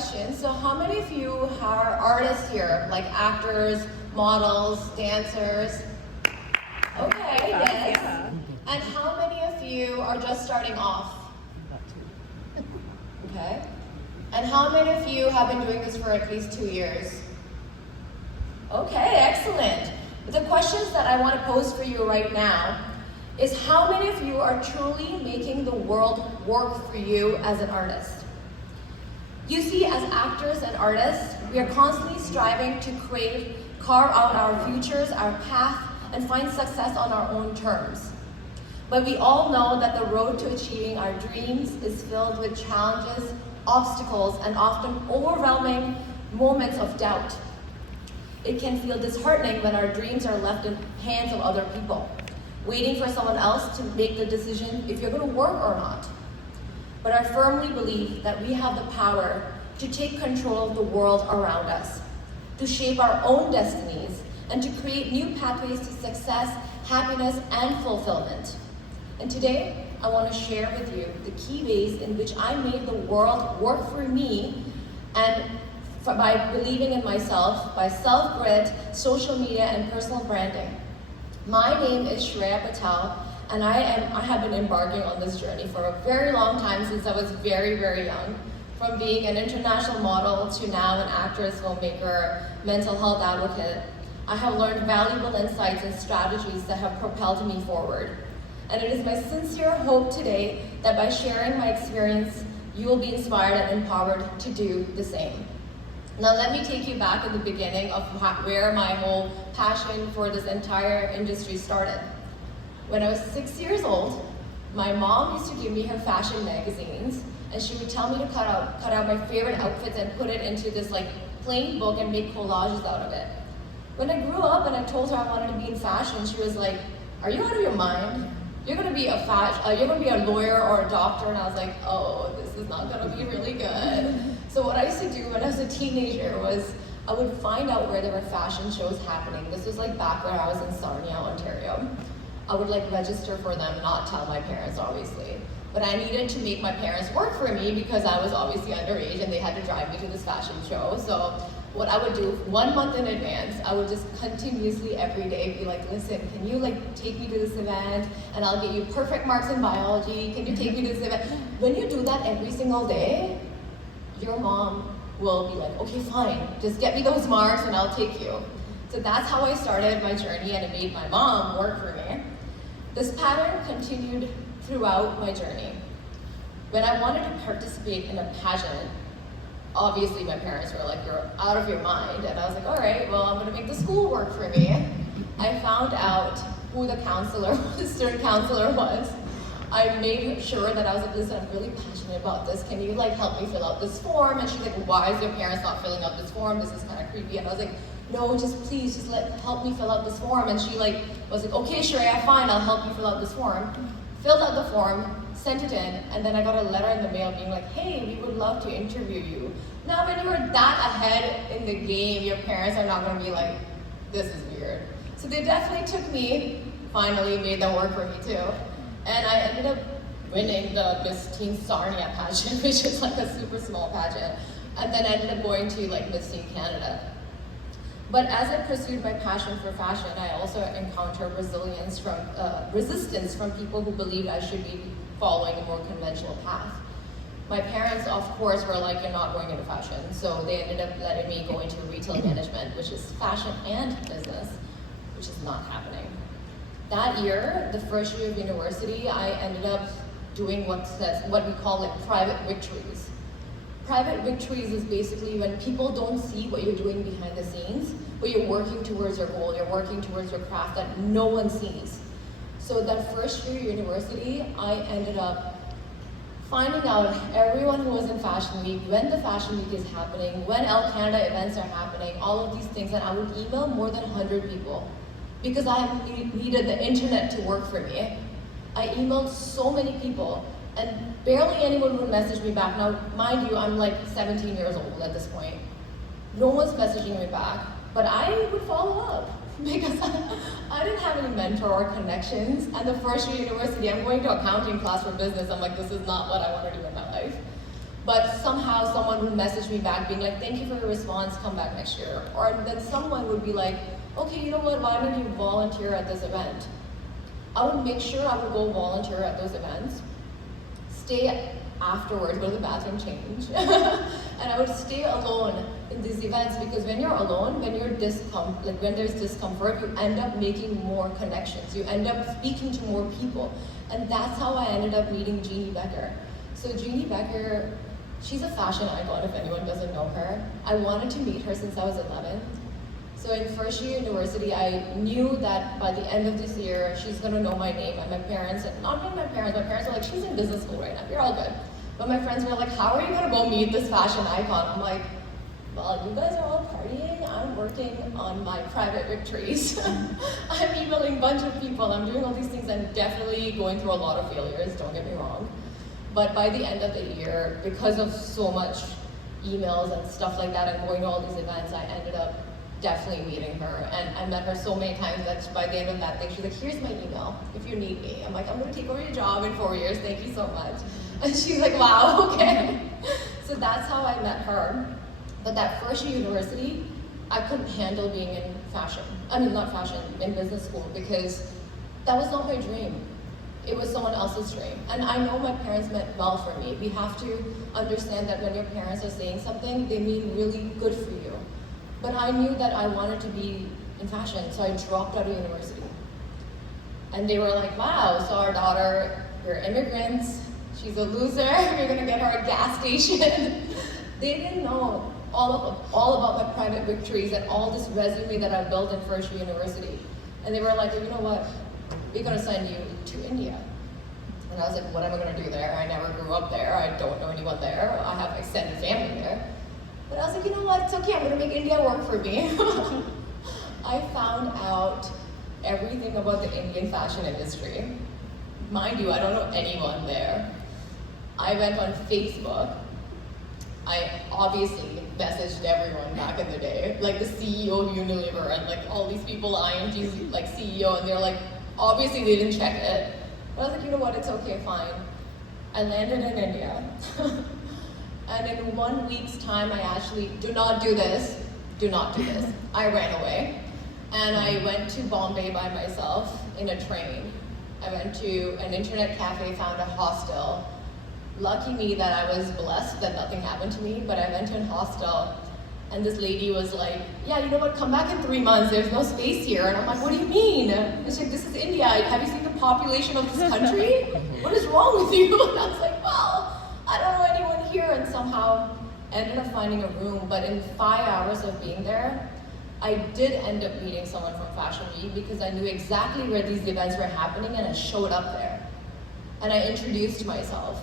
question. So how many of you are artists here, like actors, models, dancers? Okay, yes. Yeah. And how many of you are just starting off? Okay. And how many of you have been doing this for at least 2 years? Okay, excellent. The questions that I want to pose for you right now is how many of you are truly making the world work for you as an artist? You see, as actors and artists, we are constantly striving to carve out our futures, our path, and find success on our own terms. But we all know that the road to achieving our dreams is filled with challenges, obstacles, and often overwhelming moments of doubt. It can feel disheartening when our dreams are left in hands of other people, waiting for someone else to make the decision if you're going to work or not. But I firmly believe that we have the power to take control of the world around us, to shape our own destinies, and to create new pathways to success, happiness, and fulfillment. And today, I want to share with you the key ways in which I made the world work for me, and by believing in myself, by self-grit, social media, and personal branding. My name is Shreya Patel, and I have been embarking on this journey for a very long time, since I was very, very young. From being an international model to now an actress, filmmaker, mental health advocate, I have learned valuable insights and strategies that have propelled me forward. And it is my sincere hope today that by sharing my experience, you will be inspired and empowered to do the same. Now let me take you back in the beginning of where my whole passion for this entire industry started. When I was 6 years old, my mom used to give me her fashion magazines, and she would tell me to cut out my favorite outfits and put it into this like plain book and make collages out of it. When I grew up and I told her I wanted to be in fashion, she was like, "Are you out of your mind? You're gonna be a lawyer or a doctor." And I was like, "Oh, this is not gonna be really good." So what I used to do when I was a teenager was I would find out where there were fashion shows happening. This was like back when I was in Sarnia, Ontario. I would like register for them, not tell my parents, obviously. But I needed to make my parents work for me because I was obviously underage and they had to drive me to this fashion show. So what I would do 1 month in advance, I would just continuously every day be like, "Listen, can you like take me to this event and I'll get you perfect marks in biology? Can you take me to this event?" When you do that every single day, your mom will be like, "Okay, fine, just get me those marks and I'll take you." So that's how I started my journey, and it made my mom work for me. This pattern continued throughout my journey. When I wanted to participate in a pageant, obviously my parents were like, "You're out of your mind." And I was like, "All right, well, I'm gonna make the school work for me." I found out who the student counselor was. I made sure that I was like, "Listen, I'm really passionate about this. Can you like help me fill out this form?" And she's like, "Why is your parents not filling out this form? This is kind of creepy." And I was like, "No, just please, just help me fill out this form." And she like was like, "Okay, Shreya, fine, I'll help you fill out this form." Filled out the form, sent it in, and then I got a letter in the mail being like, "Hey, we would love to interview you." Now, when you're that ahead in the game, your parents are not gonna be like, "This is weird." So they definitely took me, finally made them work for me too. And I ended up winning the Miss Teen Sarnia pageant, which is like a super small pageant. And then I ended up going to like Miss Teen Canada. But as I pursued my passion for fashion, I also encountered resistance from people who believed I should be following a more conventional path. My parents, of course, were like, "You're not going into fashion." So they ended up letting me go into retail management, which is fashion and business, which is not happening. That year, the first year of university, I ended up doing what we call like private victories. Private victories is basically when people don't see what you're doing behind the scenes, but you're working towards your goal, you're working towards your craft that no one sees. So that first year of university, I ended up finding out everyone who was in Fashion Week, when the Fashion Week is happening, when El Canada events are happening, all of these things, and I would email more than 100 people because I needed the internet to work for me. I emailed so many people, and barely anyone would message me back. Now, mind you, I'm like 17 years old at this point. No one's messaging me back, but I would follow up because I didn't have any mentor or connections. And the first year of university, I'm going to accounting class for business. I'm like, this is not what I want to do in my life. But somehow someone would message me back being like, thank you for your response, come back next year. Or then someone would be like, okay, you know what, why don't you volunteer at this event? I would make sure I would go volunteer at those events, stay afterwards, go to the bathroom, change. And I would stay alone in these events because when you're alone, when when there's discomfort, you end up making more connections. You end up speaking to more people. And that's how I ended up meeting Jeannie Becker. So Jeannie Becker, she's a fashion icon if anyone doesn't know her. I wanted to meet her since I was 11. So in first year university, I knew that by the end of this year, she's gonna know my name. And my parents, not even my parents were like, she's in business school right now, you're all good. But my friends were like, how are you gonna go meet this fashion icon? I'm like, well, you guys are all partying, I'm working on my private victories. I'm emailing a bunch of people, I'm doing all these things, I'm definitely going through a lot of failures, don't get me wrong. But by the end of the year, because of so much emails and stuff like that and going to all these events, I ended up definitely meeting her. And I met her so many times that by the end of that thing, she's like, here's my email if you need me. I'm like, I'm gonna take over your job in 4 years, thank you so much. And she's like, wow, okay. So that's how I met her. But that first year university, I couldn't handle being in fashion. I mean, not fashion, in business school, because that was not my dream. It was someone else's dream. And I know my parents meant well for me. We have to understand that when your parents are saying something, they mean really good for you. But I knew that I wanted to be in fashion, so I dropped out of university. And they were like, wow, so our daughter, you're immigrants, she's a loser, you're gonna get her a gas station. They didn't know all about my private victories and all this resume that I built in first year university. And they were like, well, you know what, we're gonna send you to India. And I was like, what am I gonna do there? I never grew up there, I don't know anyone there, I have extended family there. But I was like, you know what, it's okay, I'm gonna make India work for me. I found out everything about the Indian fashion industry. Mind you, I don't know anyone there. I went on Facebook. I obviously messaged everyone back in the day, like the CEO of Unilever and like all these people, IMG's like CEO, and they're like, obviously they didn't check it. But I was like, you know what, it's okay, fine. I landed in India. And in 1 week's time, I actually, do not do this, I ran away. And I went to Bombay by myself in a train. I went to an internet cafe, found a hostel. Lucky me that I was blessed that nothing happened to me, but I went to a hostel and this lady was like, yeah, you know what, come back in 3 months, there's no space here. And I'm like, what do you mean? And she's like, this is India, have you seen the population of this country? What is wrong with you? And I was like, well, I don't know anyone here, and somehow ended up finding a room. But in 5 hours of being there, I did end up meeting someone from Fashion Week because I knew exactly where these events were happening and I showed up there. And I introduced myself.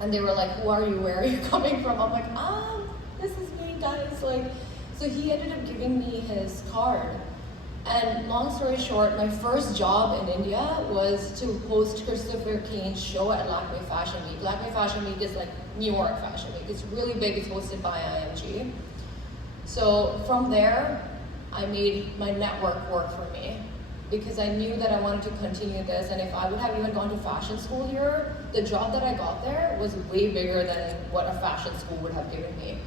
And they were like, who are you, where are you coming from? I'm like, this is me, guys. Like, so he ended up giving me his card. And long story short, my first job in India was to host Christopher Kane's show at Lakme Fashion Week. Lakme Fashion Week is like New York Fashion Week. It's really big, it's hosted by IMG. So from there, I made my network work for me because I knew that I wanted to continue this, and if I would have even gone to fashion school here, the job that I got there was way bigger than what a fashion school would have given me.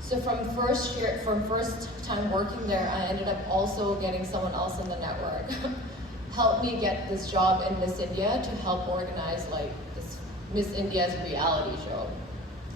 So from first time working there, I ended up also getting someone else in the network help me get this job in Miss India to help organize like this Miss India's reality show.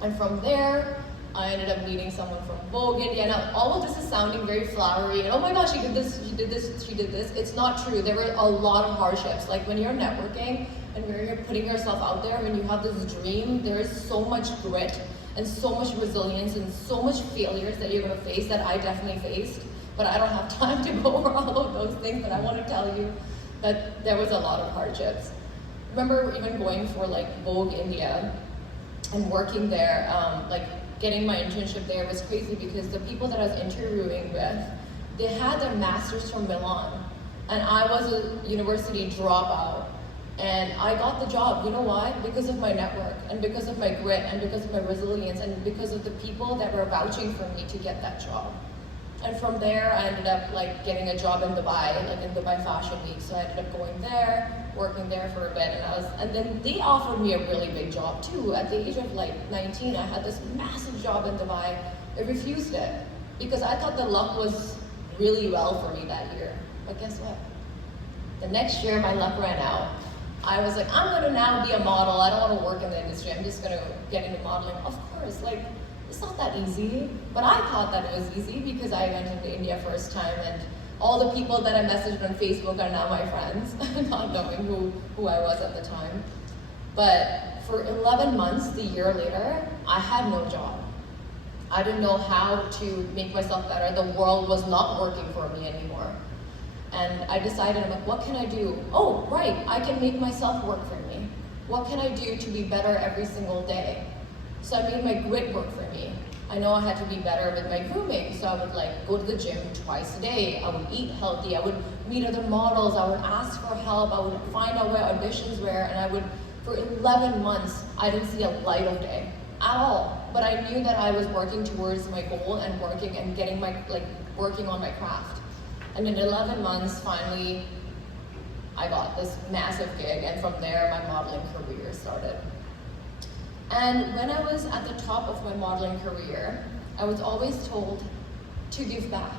And from there, I ended up meeting someone from Vogue India. Now, all of this is sounding very flowery, and oh my gosh, she did this, she did this, she did this. It's not true. There were a lot of hardships. Like when you're networking and when you're putting yourself out there, when you have this dream, there is so much grit and so much resilience and so much failures that you're gonna face that I definitely faced. But I don't have time to go over all of those things, but I wanna tell you that there was a lot of hardships. Remember even going for like Vogue India and working there, getting my internship there was crazy because the people that I was interviewing with, they had their masters from Milan, and I was a university dropout, and I got the job. You know why? Because of my network, and because of my grit, and because of my resilience, and because of the people that were vouching for me to get that job. And from there, I ended up like getting a job in Dubai, like in Dubai Fashion Week. So I ended up going there, working there for a bit, and then they offered me a really big job too. At the age of like 19, I had this massive job in Dubai. I refused it because I thought the luck was really well for me that year. But guess what? The next year, my luck ran out. I was like, I'm gonna now be a model. I don't want to work in the industry. I'm just gonna get into modeling. Of course, like. It's not that easy, but I thought that it was easy because I went into India first time, and all the people that I messaged on Facebook are now my friends, not knowing who I was at the time. But for 11 months, the year later, I had no job. I didn't know how to make myself better. The world was not working for me anymore. And I decided, I'm like, what can I do? Oh, right, I can make myself work for me. What can I do to be better every single day? So I made my grit work for me. I know I had to be better with my grooming, so I would like go to the gym twice a day. I would eat healthy. I would meet other models. I would ask for help. I would find out where auditions were, and I would, for 11 months, I didn't see a light of day at all. But I knew that I was working towards my goal and working and getting working on my craft. And in 11 months, finally, I got this massive gig, and from there, my modeling career started. And when I was at the top of my modeling career, I was always told to give back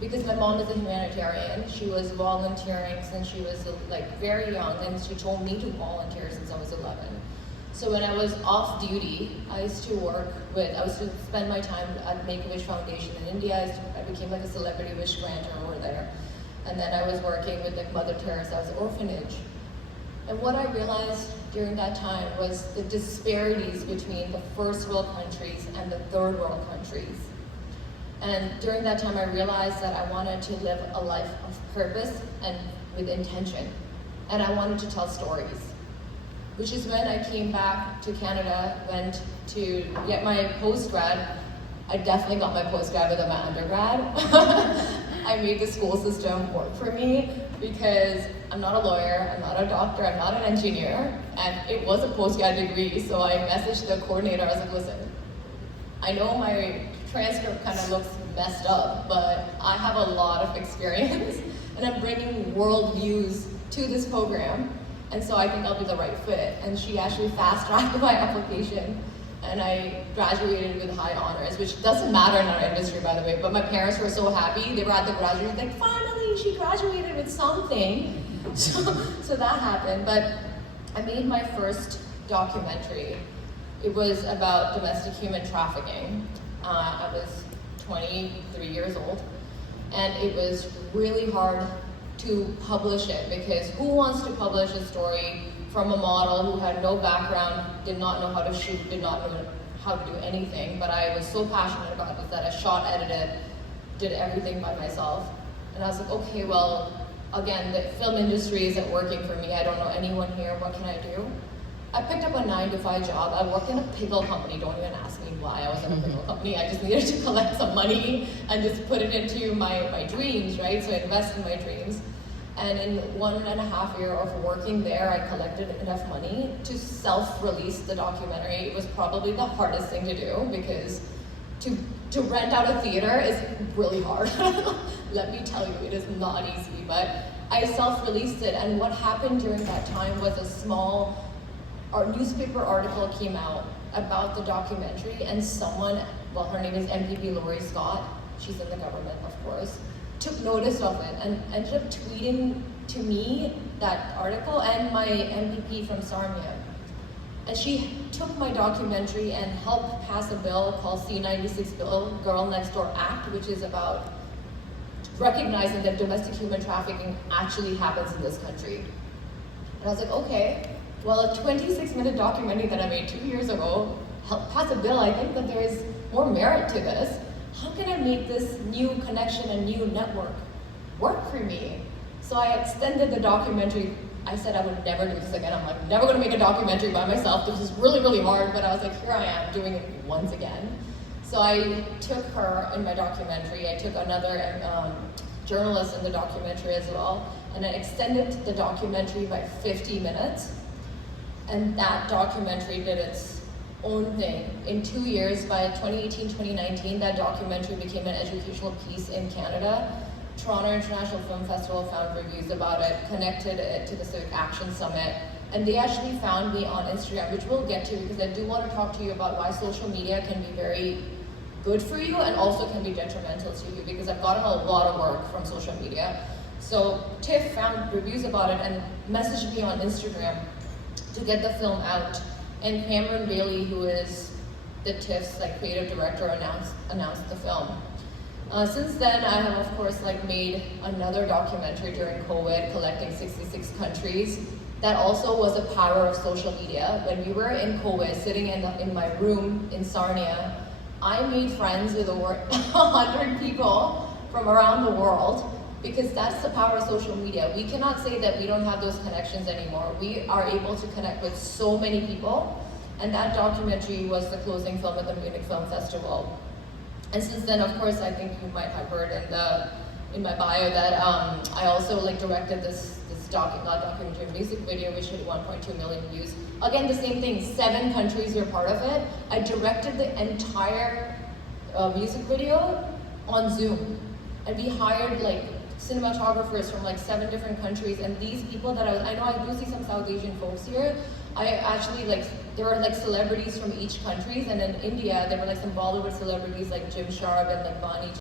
because my mom is a humanitarian. She was volunteering since she was like very young, and she told me to volunteer since I was 11. So when I was off duty, I used to spend my time at Make-A-Wish Foundation in India. I became like a celebrity wish granter over there. And then I was working with like Mother Teresa's orphanage. And what I realized during that time was the disparities between the first world countries and the third world countries. And during that time, I realized that I wanted to live a life of purpose and with intention. And I wanted to tell stories, which is when I came back to Canada, went to get my postgrad. I definitely got my postgrad without my undergrad. I made the school system work for me because I'm not a lawyer, I'm not a doctor, I'm not an engineer, and it was a postgrad degree, so I messaged the coordinator. I was like, listen, I know my transcript kind of looks messed up, but I have a lot of experience, and I'm bringing world views to this program, and so I think I'll be the right fit. And she actually fast-tracked my application, and I graduated with high honors, which doesn't matter in our industry, by the way, but my parents were so happy. They were at the graduation, like, finally, she graduated with something. So that happened, but I made my first documentary. It was about domestic human trafficking. I was 23 years old, and it was really hard to publish it because who wants to publish a story from a model who had no background, did not know how to shoot, did not know how to do anything, but I was so passionate about it that I shot, edited, did everything by myself. And I was like, okay, well, again, the film industry isn't working for me. I don't know anyone here, what can I do? I picked up a 9-to-5 job. I worked in a pickle company. Don't even ask me why I was in a pickle company. I just needed to collect some money and just put it into my dreams, right? So I invest in my dreams. And in 1.5 years of working there, I collected enough money to self-release the documentary. It was probably the hardest thing to do because to rent out a theater is really hard. Let me tell you, it is not easy, but I self-released it. And what happened during that time was a small newspaper article came out about the documentary, and someone, well, her name is MPP Lori Scott, she's in the government, of course, took notice of it and ended up tweeting to me that article and my MPP from Sarnia. And she took my documentary and helped pass a bill called C-96 Bill, Girl Next Door Act, which is about recognizing that domestic human trafficking actually happens in this country. And I was like, okay, well, a 26-minute documentary that I made 2 years ago helped pass a bill. I think that there is more merit to this. How can I make this new connection and new network work for me? So I extended the documentary. I said I would never do this again. I'm like, never gonna make a documentary by myself. This is really, really hard, but I was like, here I am doing it once again. So I took her in my documentary. I took another journalist in the documentary as well, and I extended the documentary by 50 minutes. And that documentary did its own thing. In 2 years, by 2018, 2019, that documentary became an educational piece in Canada. Toronto International Film Festival found reviews about it, connected it to the Civic Action Summit, and they actually found me on Instagram, which we'll get to because I do want to talk to you about why social media can be very good for you and also can be detrimental to you, because I've gotten a lot of work from social media. So TIFF found reviews about it and messaged me on Instagram to get the film out. And Cameron Bailey, who is the TIFF's creative director, announced the film. Since then, I have of course made another documentary during COVID, collecting 66 countries. That also was the power of social media. When we were in COVID, sitting in my room in Sarnia, I made friends with over 100 people from around the world, because that's the power of social media. We cannot say that we don't have those connections anymore. We are able to connect with so many people, and that documentary was the closing film at the Munich Film Festival. And since then, of course, I think you might have heard in my bio that I also directed this documentary music video, which hit 1.2 million views. Again, the same thing, 7 countries were part of it. I directed the entire music video on Zoom. And we hired cinematographers from 7 different countries, and these people that I know I do see some South Asian folks here. I actually there were celebrities from each country, and in India there were some Bollywood celebrities like Jim Sharp and Bani